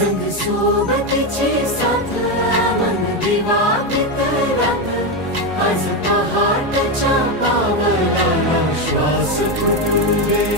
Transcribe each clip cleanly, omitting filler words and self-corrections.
संग सोबतीची साथ मन दिवा मित्रात आज पहाटच्या पावलाला श्वास फुटू दे.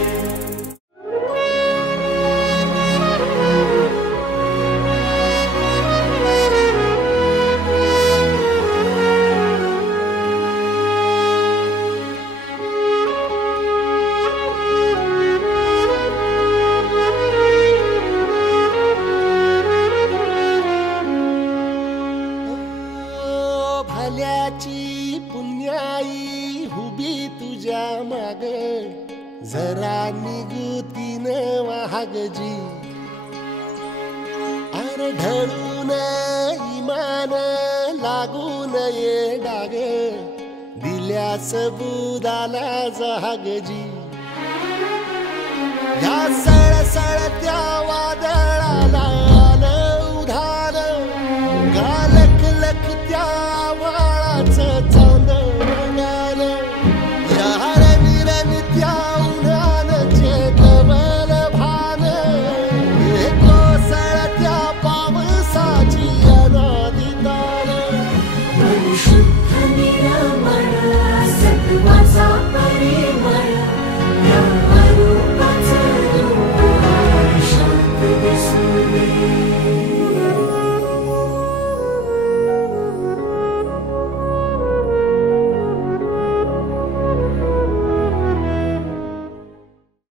भल्याची पुण्याई हुबी तुझ्या माग जरा निगुतीन वाहगजी अरे ढळून इमान लागून ये डाग दिल्या सबुदाला जहागजी या सळसळत्या वादळाला उधार गाल